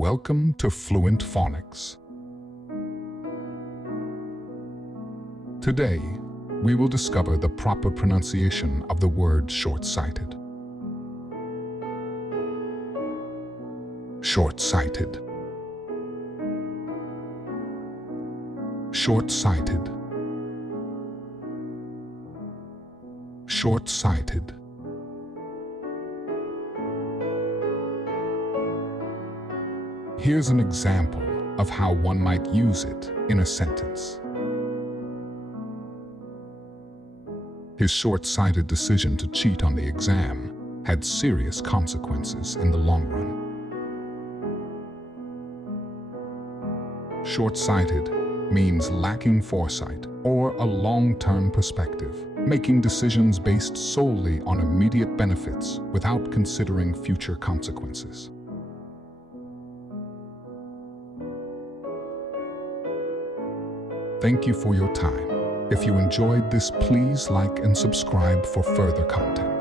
Welcome to Fluent Phonics. Today, we will discover the proper pronunciation of the word short-sighted. Short-sighted. Short-sighted. Short-sighted. Here's an example of how one might use it in a sentence. His short-sighted decision to cheat on the exam had serious consequences in the long run. Short-sighted means lacking foresight or a long-term perspective, making decisions based solely on immediate benefits without considering future consequences. Thank you for your time. If you enjoyed this, please like and subscribe for further content.